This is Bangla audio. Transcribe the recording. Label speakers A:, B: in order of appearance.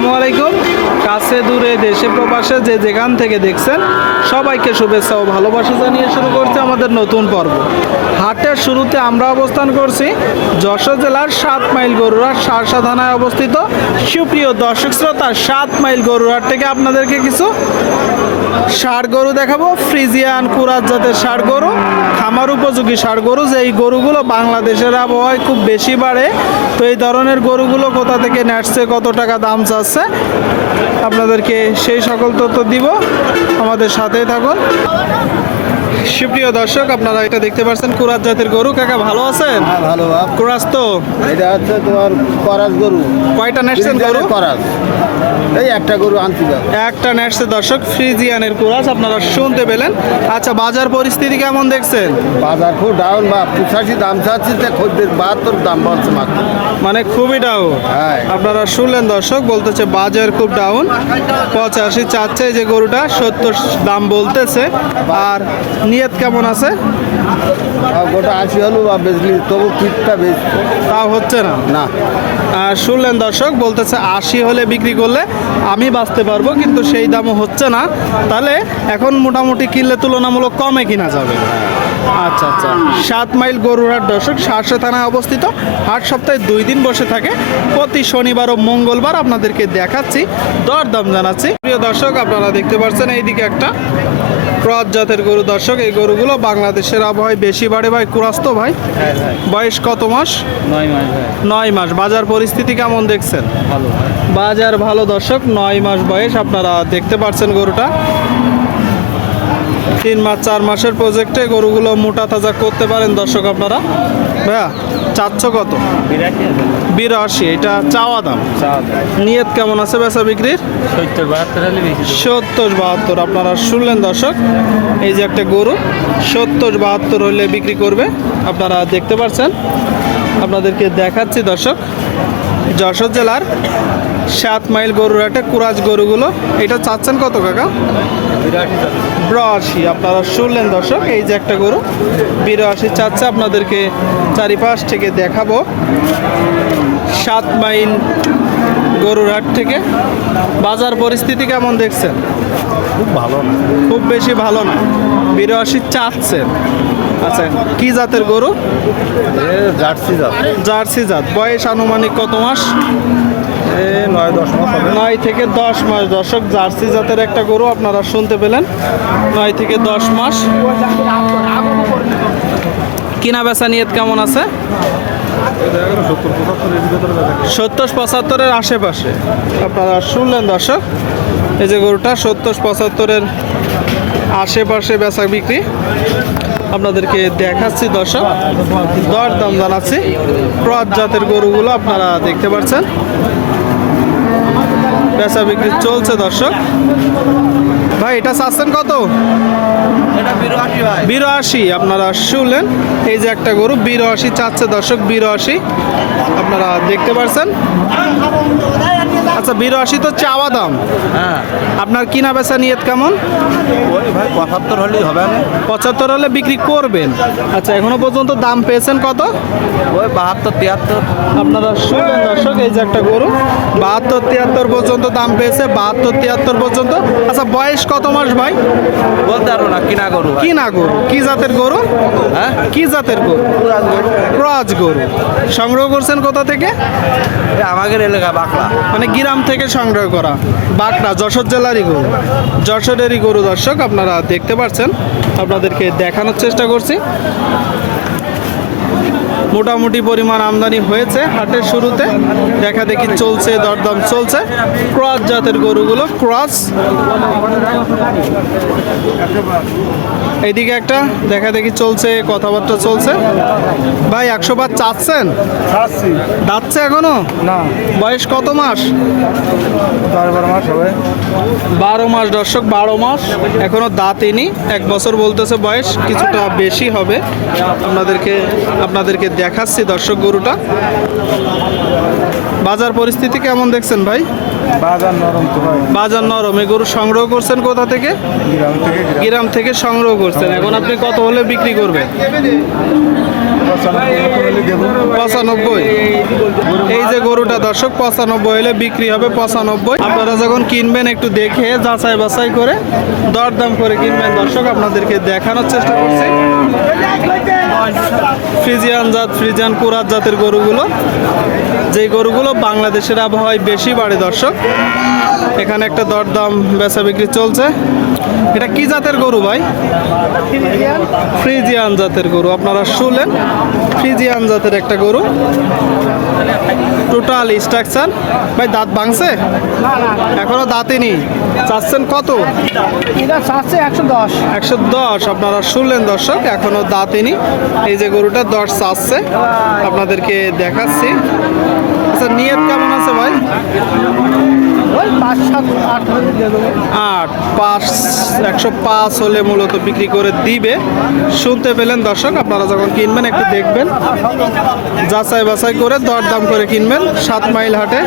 A: আসসালামু আলাইকুম। কাছে দূরে, দেশে প্রবাসে যে যেখান থেকে দেখছেন, সবাইকে শুভেচ্ছা ও ভালোবাসা জানিয়ে শুরু করছে আমাদের নতুন পর্ব। হাটের শুরুতে আমরা অবস্থান করছি যশোর জেলার সাত মাইল গরুরহাট সারসা থানায় অবস্থিত। সুপ্রিয় দর্শক শ্রোতা, সাত মাইল গরুরহাট থেকে আপনাদেরকে কিছু ষাড় গরু দেখাবো। ফ্রিজিয়ান কুরাত জাতের ষাড় গরু। খামার উপযোগী ষাড় গরু। যে এই গরুগুলো বাংলাদেশের আবহাওয়ায় খুব বেশি বাড়ে তো এই ধরনের গরুগুলো কোথা থেকে নেটছে কত টাকা দাম চাচ্ছে আপনাদেরকে সেই সকল তথ্য দিব। আমাদের সাথেই থাকুন। সুপ্রিয় দর্শক আপনারা এটা দেখতে পাচ্ছেন কুরাত জাতের গরু। কাকা ভালো আছেন?
B: হ্যাঁ ভালো।
A: তো?
B: এটা হচ্ছে তোমার করাস গরু।
A: কয়টা নেটছেন গরু?
B: করাস। এই একটা গরু আনছি বাপ
A: একটা নেটছে দর্শক ফ্রিজিয়ানের কুরাস আপনারা শুনতে পেলেন। আচ্ছা বাজার পরিস্থিতি কেমন দেখছেন?
B: বাজার খুব ডাউন বাপ পঁচাশি দাম চাচ্ছি তে খদ্দের বাহাত্তর দাম বলছে মাত্র।
A: মানে খুবই ডাউন
B: হ্যাঁ।
A: আপনারা শুনলেন দর্শক বলতেছে বাজার খুব ডাউন পঁচাশি চাচ্ছে যে গরুটা সত্তর দাম বলতেছে। আর নিয়ত কেমন আছে?
B: গোটা আশি হলো বা বেচলি তবু পিঠটা বেচ
A: তাও হচ্ছে না?
B: না।
A: আর শুনলেন দর্শক বলতেছে আশি হলে বিক্রি করলে আমি বাঁচতে পারব, কিন্তু সেই দামও হচ্ছে না। তাহলে এখন মোটামুটি কিনলে তুলনামূলক কমে কিনা যাবে। আচ্ছা আচ্ছা। সাত মাইল গরুরহাট দর্শক, সারসা থানায় অবস্থিত। হাট সপ্তাহে দুই দিন বসে থাকে। প্রতি শনিবার ও মঙ্গলবার আপনাদেরকে দেখাচ্ছি। দরদাম জানাচ্ছি। প্রিয় দর্শক, আপনারা দেখতে পাচ্ছেন এইদিকে একটা ক্রস জাতের গরু। দর্শক এই গরুগুলো বাংলাদেশের আবহাওয়ায় বেশি বাড়ে ভাই। কুরাস্ত ভাই? বয়স কত মাস?
B: নয় মাস
A: নয় মাস। বাজার পরিস্থিতি কেমন দেখছেন?
B: ভালো
A: বাজার ভালো দর্শক। নয় মাস বয়স। আপনারা দেখতে পাচ্ছেন গরুটা। তিন মাস চার মাসের প্রজেক্টে গরুগুলো মোটা তাজা করতে পারেন দর্শক আপনারা। ভাইয়া চাচ্ছ কত? বিরাশি এটা চাওয়া দাম? নিয়ত কেমন আছে বেচা বিক্রির?
B: সত্তর বাহাত্তর
A: আপনারা শুনলেন দর্শক? এই যে একটা গরু সত্তর বাহাত্তর হলে বিক্রি করবে। আপনারা দেখতে পাচ্ছেন আপনাদেরকে দেখাচ্ছি দর্শক। যশোর জেলার সাত মাইল গরুর একটা কুরাজ গরুগুলো। এটা চাচ্ছেন কত কাকা? বিরাশি আপনারা শুনলেন দর্শক এই যে একটা গরু। বিরাশি চাচ্ছে আপনাদেরকে চারিপাশ থেকে দেখাবো। সাত মাইল গরুর হাট থেকে। বাজার পরিস্থিতি কেমন দেখছেন?
B: খুব ভালো
A: খুব বেশি ভালো না। বিরাশি চাচ্ছেন আচ্ছা কি জাতের গরু?
B: জার্সি জাত।
A: জার্সি জাত। বয়স আনুমানিক কত মাস?
B: এ নয় দশ মাস
A: নয় থেকে দশ মাস। দর্শক জার্সি জাতের একটা গরু আপনারা শুনতে পেলেন। নয় থেকে দশ মাস। কিনা বেচা নিয়ত কেমন আছে?
B: সত্তর
A: পঁচাত্তরের আশেপাশে। আপনারা শুনলেন দর্শক এই যে গরুটা সত্তর পঁচাত্তরের আশেপাশে বেচা বিক্রি। আপনাদেরকে দেখাচ্ছি দর্শক। দর দাম জানাচ্ছি। ক্রস জাতের গরুগুলো আপনারা দেখতে পাচ্ছেন। বেচা বিক্রি চলছে দর্শক। ভাই এটা চাচ্ছেন কত?
B: বিরাশি
A: আপনারা শুনলেন? এই যে একটা গরু বিরাশি চাচ্ছে দর্শক বিরাশি। আপনারা দেখতে পাচ্ছেন। আচ্ছা বিরাশি তো চাওয়া দাম।
B: হ্যাঁ।
A: আপনার কিনা বেচা নিয়ত কেমন?
B: ওই ভাই পঁচাত্তর হলেই হবে না।
A: পঁচাত্তর হলে বিক্রি করবেন। আচ্ছা এখনও পর্যন্ত দাম পেয়েছেন কত?
B: ওই বাহাত্তর তিয়াত্তর।
A: আপনারা শুনলেন দর্শক এই যে একটা গরু। বাহাত্তর তিয়াত্তর পর্যন্ত দাম পেয়েছে বাহাত্তর তিয়াত্তর পর্যন্ত। আচ্ছা বয়স কত মাস ভাই?
B: বলতে পারব না কিনা গরু
A: কি না গরু কি জাতের গরু?
B: হ্যাঁ?
A: কি জাতের গরু? ক্রস গরু। সংগ্রহ করছেন কোথা থেকে?
B: আমাদের এলাকা বাঁকড়া।
A: মানে গ্রাম থেকে সংগ্রহ করা বাঁকড়া যশোর জেলারই গরু। যশোরেরই গরু দর্শক, আপনারা দেখতে পাচ্ছেন আপনাদেরকে দেখানোর চেষ্টা করছি। মোটামুটি পরিমাণ আমদানি হয়েছে হাটের শুরুতে। দেখা দেখি চলছে, দরদাম চলছে। ক্রস জাতের গরুগুলো, ক্রস। এইদিকে একটা দেখা দেখি চলছে কথাবার্তা চলছে। ভাই একশো বার চাচ্ছেন? দাচ্ছে এখনও?
B: না।
A: বয়স কত মাস?
B: বারো বারো মাস হবে।
A: বারো মাস দর্শক বারো মাস। এখনও দাঁতিনি এক বছর বলতেছে বয়স কিছুটা বেশি হবে। আপনাদেরকে আপনাদেরকে দেখাচ্ছি দর্শক গরুটা। বাজার পরিস্থিতি কেমন দেখছেন ভাই?
B: বাজার নরম তো
A: বাজার নরম এই গরু সংগ্রহ করছেন কোথা থেকে?
B: গ্রাম থেকে
A: গ্রাম। থেকে সংগ্রহ করছেন। এখন আপনি কত হলে বিক্রি করবেন? পঁচানব্বই এই যে গরুটা দর্শক পঁচানব্বই হলে বিক্রি হবে পঁচানব্বই। আপনারা যখন কিনবেন একটু দেখে যাচাই বাছাই করে দরদাম করে কিনবেন। দর্শক আপনাদেরকে দেখানোর চেষ্টা করছি। ফ্রিজিয়ান জাত ফ্রিজিয়ান কুরাত জাতের গরুগুলো। যেই গরুগুলো বাংলাদেশের আবহাওয়ায় বেশি বাড়ে দর্শক এখানে একটা দরদাম বেচা বিক্রি চলছে। এটা কি জাতের গরু ভাই? ফ্রিজিয়ান। জাতের গরু। আপনারা শুনলেন? ফ্রিজিয়ান জাতের একটা গরু। টোটাল স্ট্রাকচার ভাই দাঁত ভাঙছে? এখনও দাঁতেনি চাচ্ছেন কত?
C: একশো দশ।
A: একশো দশ। আপনারা শুনলেন দর্শক এখনও দাঁতেনি এই যে গরুটা দশ চাচ্ছে। আপনাদেরকে দেখাচ্ছি। আচ্ছা নিয়ত কেমন আছে ভাই?
C: আট
A: আট, পাঁচ, একশো পাঁচ হলে মূলত বিক্রি করে দিবে। শুনতে পেলেন দর্শক, আপনারা যখন কিনবেন একটু দেখবেন। যাচাই বাছাই করে দরদাম করে কিনবেন সাত মাইল হাটে।